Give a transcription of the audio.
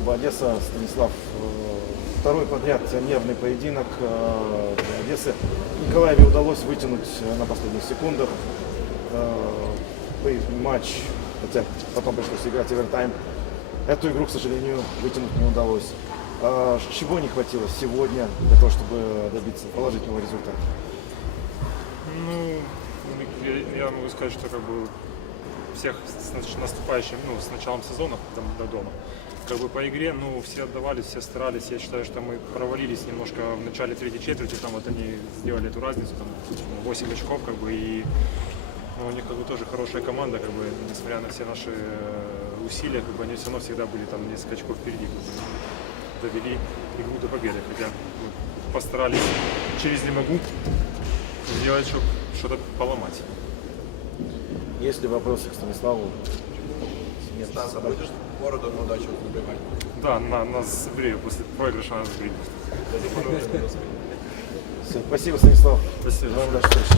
клуба Одесса. Станислав, э, второй подряд нервный поединок э, для Одессы. Николаеве удалось вытянуть э, на последних секундах матч, хотя потом пришлось играть овертайм. Эту игру, к сожалению, вытянуть не удалось. Чего не хватило сегодня для того, чтобы добиться положительного результата? Ну, я, могу сказать, что как бы всех с наступающим, ну, с началом сезона там, до дома. Как бы по игре, ну, все отдавались, все старались. Я считаю, что мы провалились немножко в начале третьей четверти, там вот они сделали эту разницу, там 8 очков, как бы, и ну, у них как бы тоже хорошая команда, как бы, несмотря на все наши э, усилия, как бы они все равно всегда были там несколько очков впереди, как бы, довели игру до победы, хотя мы постарались через не могу сделать, чтобы что-то поломать. Есть ли вопросы к Станиславу? Стас, будешь бороду на удачу выбивать? Да, на, нас бреют, после проигрыша бреют. Всё, Спасибо, Станислав. Спасибо. Желаем удачи в встрече.